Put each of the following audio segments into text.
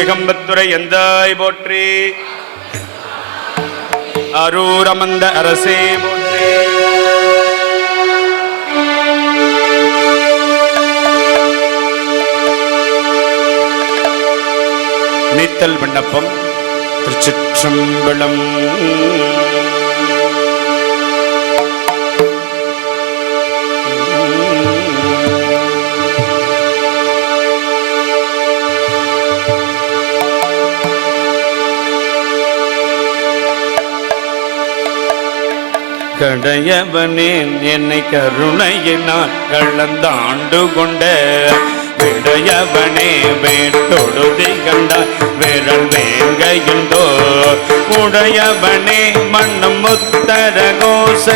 ஏகம்பத்துரை எந்தாய் போற்றி, அரூரமந்த அரசே போற்றி. நீத்தல் விண்ணப்பம். திருச்சிற்றம்பலம். கடையவனேன் என்னை கருணையினால் கலந்தாண்டு கொண்ட விடையவனே வேட்டொடுதி கண்டாய் விரல் வேங்கையுண்டோ உடையவனே மண்ணும் முத்தர கோச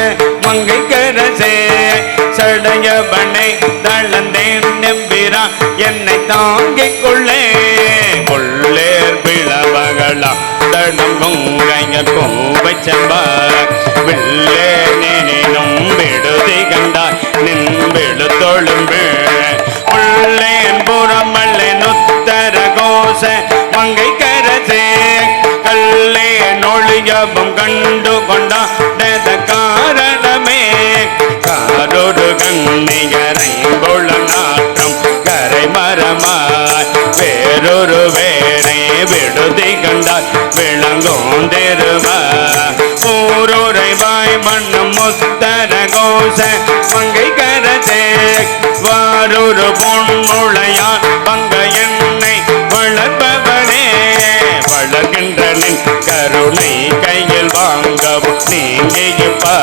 மங்கை கரசே சடையவனை தளந்தேன் நம்பிரா என்னை தாங்கிக் கொள்ளே கொள்ளேர் பிளவகளா தடம் கொங்கையர் கோவை செம்பார் வில்லே நினும் விடுதி கண்டாய் நின் விடு தொழும்பு உள்ளேன் புறமல்லேன் உத்தர கோச மங்கை கரசே கல்லே நொழியவும் கண்டு கொண்டாட காரணமே காரொரு கண்ணிகரை கொள்ள நாட்டம் கரை மரமாய் வேறொரு வேரை விடுதி கண்டாய் விளங்கோந்திருமா ஊருரை வாய் மண்ணும் முத்தர கோச மங்கை கரசே வாரொரு பொன்முளையான் பங்க என்னை வளர்ப்பவனே வளர்கின்ற நின் கருணை கையில் வாங்கவும் நீங்கிப்பா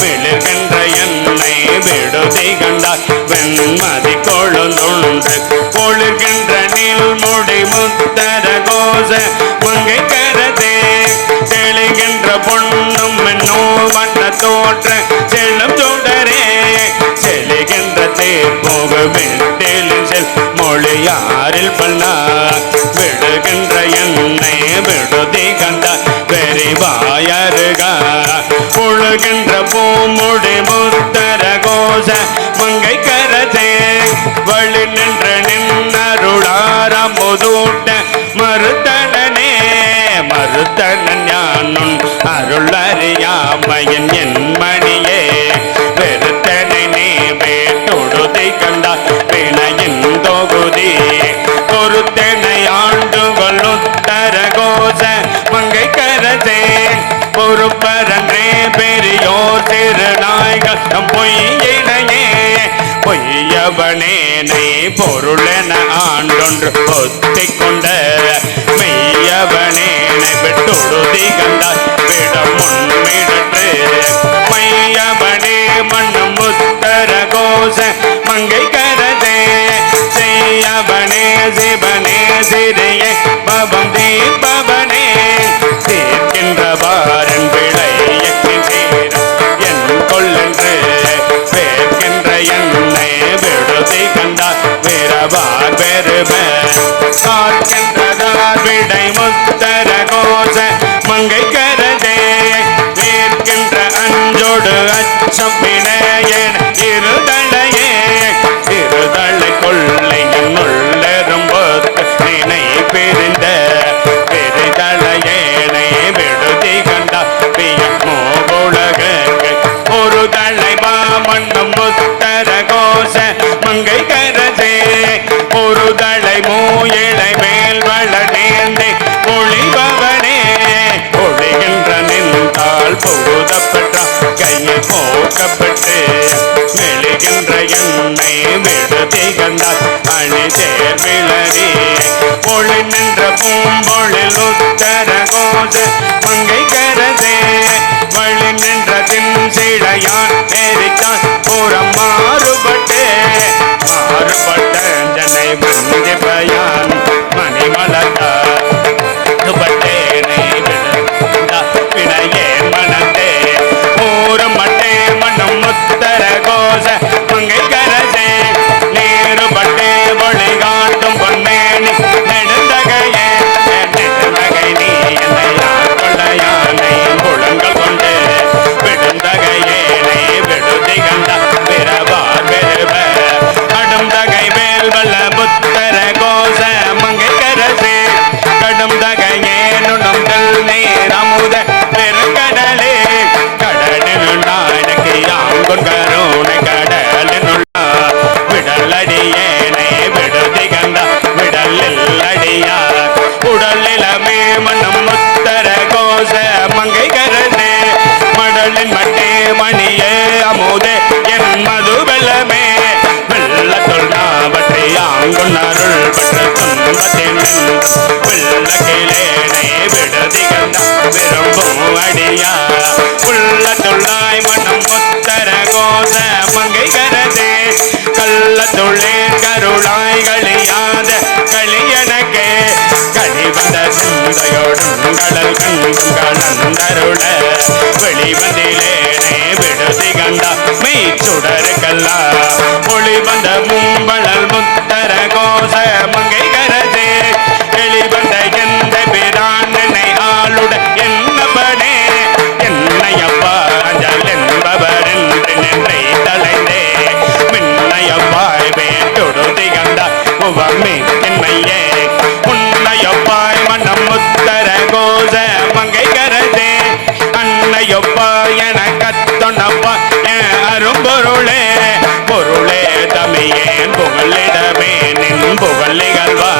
விழுகின்ற என்னை விடுதி கண்டாய் வெண்மதி கொழுந்தொன்று பொழுகின்ற நீள் முடி முத்தர கோச மங்கை கரதே தெளிகின்ற பொண்ணும் என்னோ வண்ண தோற்ற செல்லும் சுடரே செலுகின்ற தேர் போக வெட்டிலின் செல் மொழியாரில் பண்ணா விடுகின்ற என்னை விடுதி கண்டா வெறிவாயருகா பொழுகின்ற பூமுடி முத்தர கோச மங்கை கரசே வழி நின்ற நின்னருளாரம் முதூட்ட மறுத்தனே மறுத்தனன் யானும் அருள் அறியாமையின் என் மணியே வெறுத்தனை நீ வேட்டொடுதி கண்டா பிணையின் தொகுதி பொறுத்தனை ஆண்டுகள் உத்தர கோச மங்கை கரசே பொறுப்பரன்றே பெரியோர் திருநாய்கள் நம் பொய்யினையே பொய்யவனேனை பொருளென ஆண்டொன்று ஒத்திக் கொண்ட மெய்யவனேனை விட்டொடுதி கண்டாய் விடம் முன்மிடற்று மையவனே மண்ணும் முத்தர கோச மங்கை கரசே செய்யவனே சிவனே சிறியே பவம் தீபவனே தீர்க்கின்றவாரன் விளைய என் கொள்ளென்று வேர்க்கின்ற என்னை விடுதி கண்டார் வீரவார் பெரும காக்கின்றதார் விடை முத்தர கோச மங்கை கரதே வேர்க்கின்ற அஞ்சோடு அச்சம் வினையன் இருதலையே இருதலை கொள்ளையின் உள்ளரும் நினை பிரிந்த பெரிதலையேனை விடுதி கண்டா பியம் மோகுலக ஒரு தலை மாமண்ணும் முத்தர கோச மங்கை கரசே ஒரு தலை மூயிலை மேல் வள நேர்ந்தே ஒளிபவனே ஒளிகின்ற நின்றால் புகுதப்பட்ட கையை போக்கப்பட்டு மெழுகின்ற என்னை விடுதி கண்டால் அணி சேர் விளரி ஒளி நின்ற பூம்பொழில் உத்தர கோச மங்கை கரசே வழி நின்ற தின் சிடையான் எரித்தான் புறம் மாறுபட்டு மாறுபட்ட ஜனை மந்தி பயான் மணிமலத்தா துபட்டேனை விடுதா பிணையே மனத்தே ஊரம் மட்டே மண்ணும் முத்தர கோச மங்கை கரசே நேரு பட்டே ஒளி காட்டும் பொன்மேனி நெடுந்தகையே நெடுந்தகை நீ என்னை கொள்ளையானை புலங்கள் கொண்டு விடுந்தகையேனை விடுதி கண்ட பிறவார் பெருவ கடும் தகை மேல் வல்ல புத்தர கோச பிள்ளக்கிலேனை விடுதி கண்டா விரும்பும் அடியா உள்ளத்துள்ளாய் மனம் முத்தர கோச மங்கை கரதே கள்ளத்துள்ளே கருளாய் களியாத களியனக்கே கழிவந்த சிந்தையோடும் கடல் கண்டும் கலந்தருள வெளிவந்திலேனே விடுதி கண்டா மெய் சுடருக்கல்லா ஒளி வந்த மும்பளல் முத்தர கோச மங்கை கரதே வெளிவந்த எந்த பிரான் என்னை ஆளுட என்னபனே என்னையப்பா அஞ்சல் என்பவர் என்று நின்றை தலைந்தே மின்னையப்பாய் வேட்டுடுதி கண்டா உவமே என்னையே உன்னையப்பாய் மனம் முத்தர கோச மங்கை கரதே அன்னையப்பாய் என கத்தொன்னப்பா என் அரும்பொருளே பொருளே தமியேன் புகழிடமே நின் புகழிகழ்வா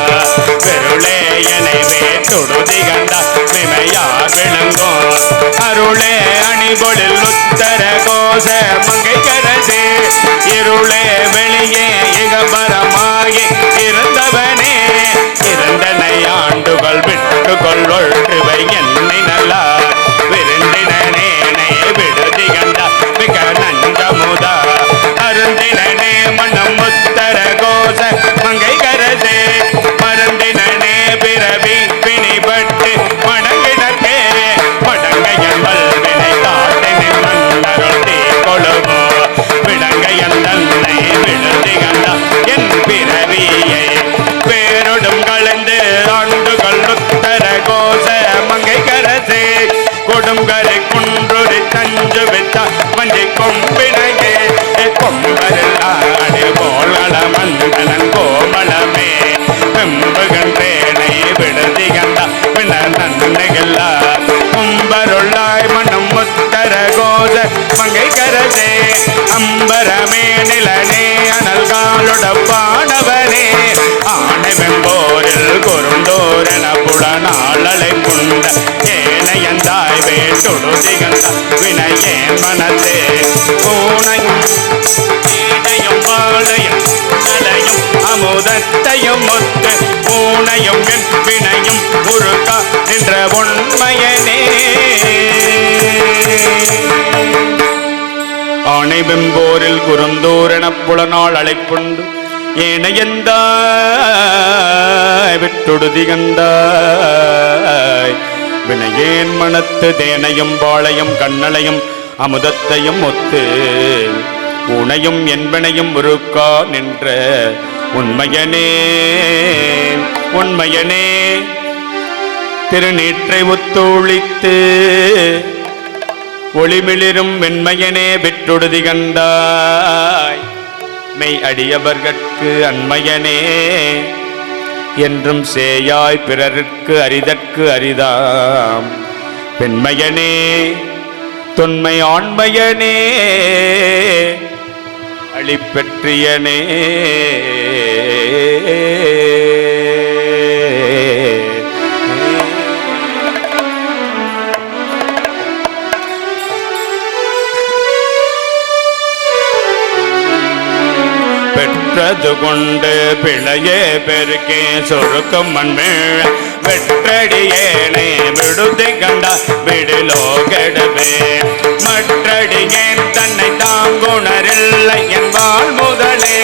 பெருளே எனவே தொடுதி கண்டா மிமையார் விளங்கும் அருளே அணிபொழில் உத்தர கோச மங்கை கரதே இருளே வெளியே இகபரமாகி இருந்தவனே இருந்தனை ஆண்டுகள் விட்டு கொள்ளொற்றுவை என்னை நல்லா விருந்தினே விடுதி கண்டா மிக நஞ்சமுதா அருந்தினே மனம் முத்தர கோச மங்கை கரதே மருந்தினே பிறவி பிணிபட்டு மடங்கிடக்கே மடங்கையன் வல்வினை காட்டினின் மன்னருள் தீ கொழுமோ விடங்கையன் தன்னை விடுதி கண்டா என் பிறவியை பேரொடும் கலந்து ஆண்டுகள் உத்தர கோச மங்கை கரசே கொடுங்கரை குன்றுரி தஞ்சு வித்தா மஞ்சை கொம்பினகே கொம்பரல்லாடி போல்கள மந்தனன் கோமளமே வெம்புகன்றேனை விடுதி கண்டா பின்ன நன்னைகளா கும்பருள்ளாய் மனம் முத்தர கோச மங்கை கரசே அம்பரமே நிலனே அனல் காலுட பாடவனே ஆனை வெம்போரில் குறுந்தோரென புலனாளலை புண்ட ஏனையந்தாய் வேட்டுடுதி கண்டா வினையே மனத்தே பூனையும் ஈனையும் வாழையும் தலையும் அமுதத்தையும் ஒத்து பூனையும் என் வினையும் முருகா என்ற உண்மையனே ஆணை வெம்போரில் குறுந்தோரென புலனாள் அழைப்புண்டு ஏனையந்தாய் விட்டுடுதி கண்டாய் வினையேன் மனத்து தேனையும் வாழையும் கண்ணலையும் அமுதத்தையும் ஒத்து உனையும் என்பனையும் உருக்கா நின்ற உண்மையனே உண்மையனே திருநீற்றை ஒத்தொழித்து ஒளிமிளிரும் வெண்மையனே விட்டுடுதி கண்டாய் மெய் அடியவர்கட்கு அண்மையனே என்றும் சேயாய் பிறருக்கு அரிதற்கு அரிதாம் பெண்மையனே தொன்மை ஆண்மையனே அழிப்பெற்றியனே பெற்றது கொண்டு பிழையே பெருக்கே சொருக்கும் மண்மேழ வெற்றடியேனே விடுதி கண்டா விடிலோ கெடுவே மற்றடியேன் தன்னை தாங்குணரில்லை என்பால் முதலே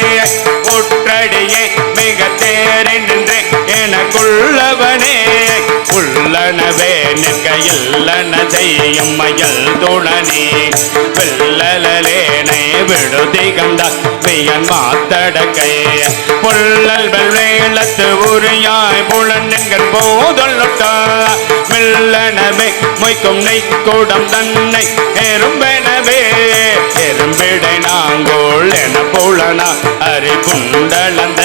ஒற்றடியே மிக தேறி நின்றே எனக்குள்ளவனே உள்ளனவே நிற்க இல்லன செய்யும் மயல் துணனே வெள்ளலேனை விடுதி கண்டா வியன் மாத்தடக்கை புள்ளல் வெள்ளத்து உரியாய் புலன்கள் போதொல்லுட்டா மெல்லனவே மொய்க்கும் நெய்க்கூடம் தன்னை எறும்பெனவே எறும்பிடை நாங்கோள் என புலனா அரி புண்டலந்த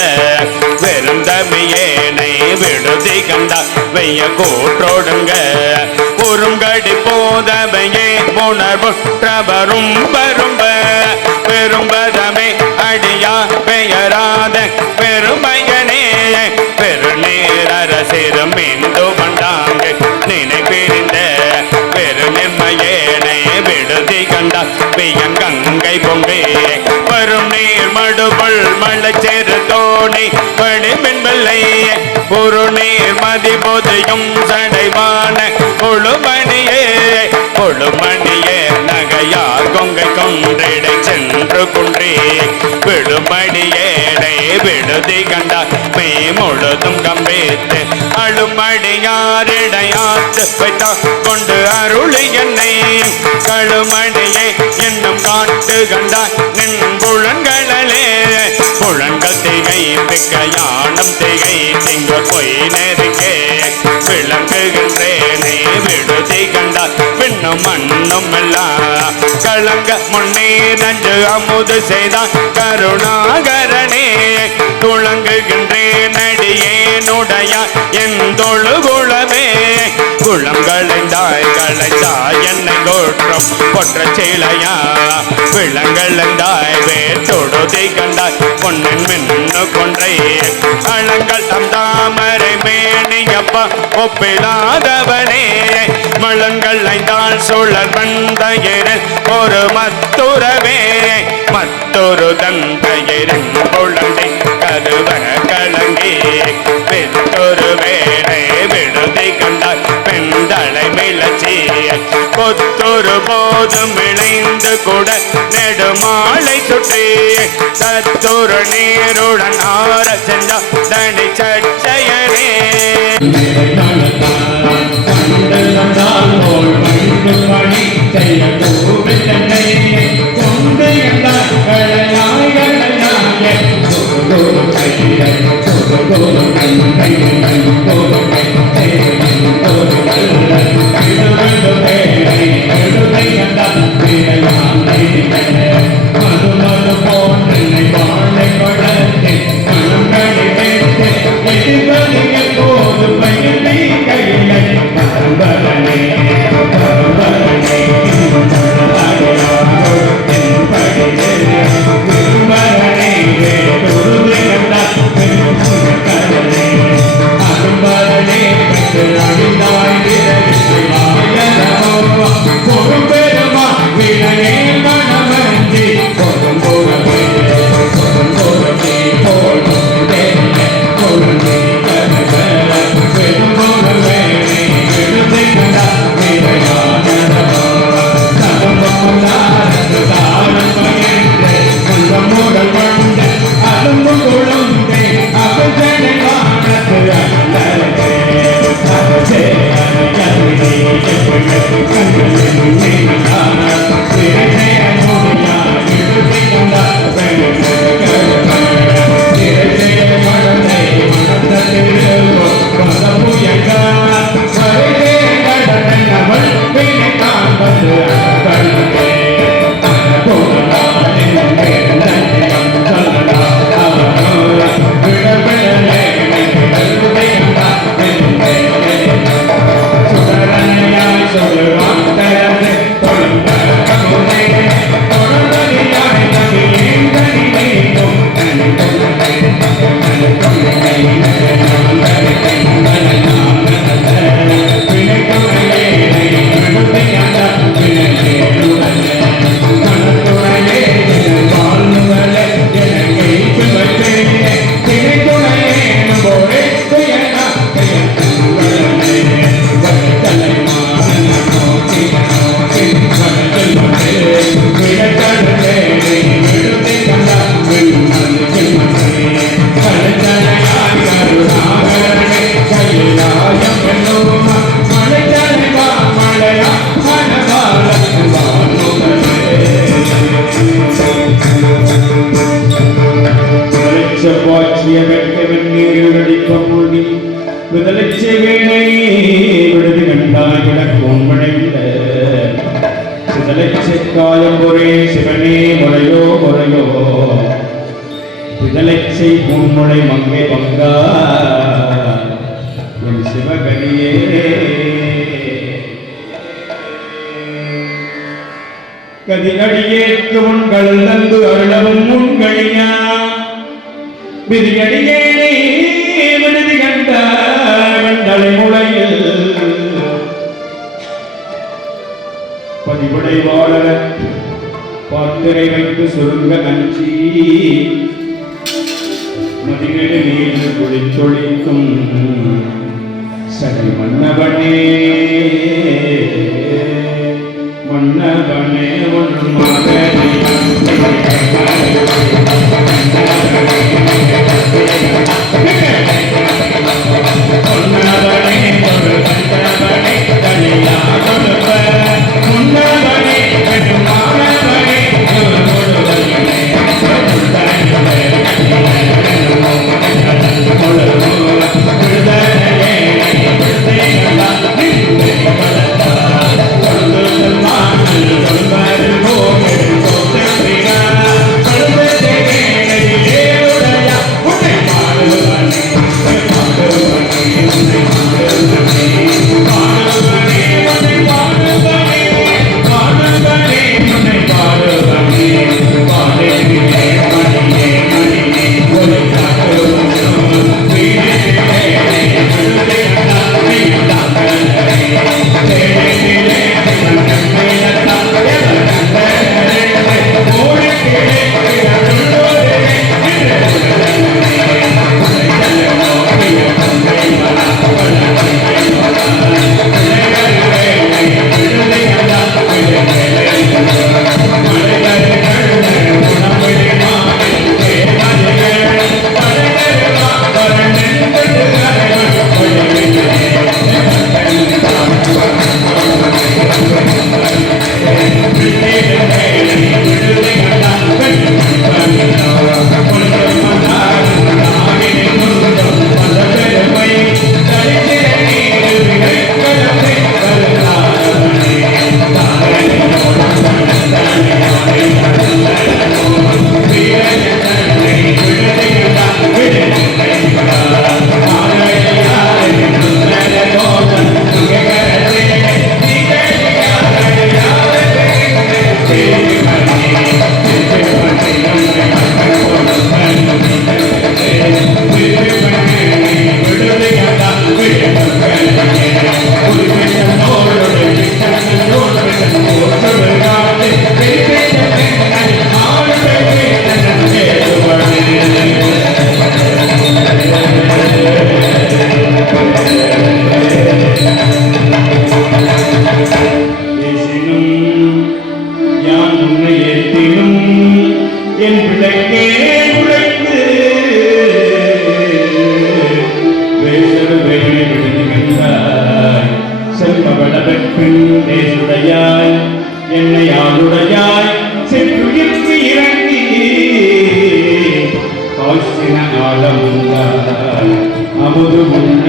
வெறும் தமியேனை விடுதி கண்டா வெய்ய கூற்றோடுங்க உருங்கடி போதவையே உணர்வுற்றவரும் பரும்ப பெரும்பதமே அடியா பெயராத பெருமையனே பெருநீர் அரசிரும் இந்து பண்டாங்க நினைப்பிரிந்த பெருநிம்மையேனை விடுதி கண்டா பெய்யன் கங்கை பொங்கே வரும் நீர் மடுபொள் மலச்சேரு தோணி படிமின் வெள்ளை பொருள் முழுநீர் மதிபொதியும் சடைவான கொழுமணியே கொழுமணியே நகையார் கொங்கை கொன்றிடை சென்று குன்றே விழுமடியேடை விடுதி கண்டார் மெய் முழுதும் கம்பேத்து அழுமடியாரிடையாத்து வைத்தா கொண்டு அருளி என்னை கழுமடியே என்னும் காட்டு கண்டார் நின் புழன்களே புழன்கள் திகை பிக்கையானம் திகை திங்க பொய் நெருக்கே விளங்குகின்றேனே விடுதி கண்டார் பின்னும் மண்ணும் எல்லாம் கலங்க முன்னே நஞ்சு அமுது செய்தான் கருணாகரனே துளங்குகின்றேன் அடியேனுடைய என் தொழுகுளமே குளம் களைந்தாய் களைந்தாய் என்னை கோற்றம் கொற்ற சீலையா விளங்களைந்தாய் வேட்டொடுதி கண்டாய் பொன்னின் மின்னு கொன்றை அழங்கள் தம் தாமரை மேனியப்பா ஒப்பிடாதவனே மலங்கள் ஐந்தாள் சுழல் வந்தயிரில் ஒரு மத்துறவே மத்தொரு தந்தையரின் குழந்தை கருவ கலங்கி பெற்றொரு வேலை விடுதி கண்டாய் பெண்தலை மிளச்சி கொத்தொரு போதும் விளைந்து கூட நெடுமாலை சுற்றி சத்துரு நீருடன் ஆற சென்றா தனி சச்சயனே காலம்புரே சிவனே முறையோ முறையோ விதலைச்சை பூன்முளை மங்கை பங்கா என் சிவகனியே கதிரடியேற்கு உண்கள் தந்து அருளவும் உண்களியா விதியடியே விடுதி கண்ட வெண்டலை முளையில் பதிவுடை வாழற பாத்திரை வைத்து சுருங்க அஞ்சி மதிநெடு நீர் குளித்தொழிக்கும் சரி மன்னவனே மன்னவனே உன் மகனை பொன்னவனே ஒரு கண்டவனே கலியா கொடுப்ப முன்னவனே பெருமானவனே ஒரு முழுவனே என் பிள்ளைக்கே உழைத்து வேசல் வேலை விடுகின்றாய் செல்வ வளவெற்பின் தேசுடையாய் என்னை ஆளுடையாய் செற்றுயிர்க்கு இறங்கி காசின ஆழமுண்டாய் அமுது உண்ண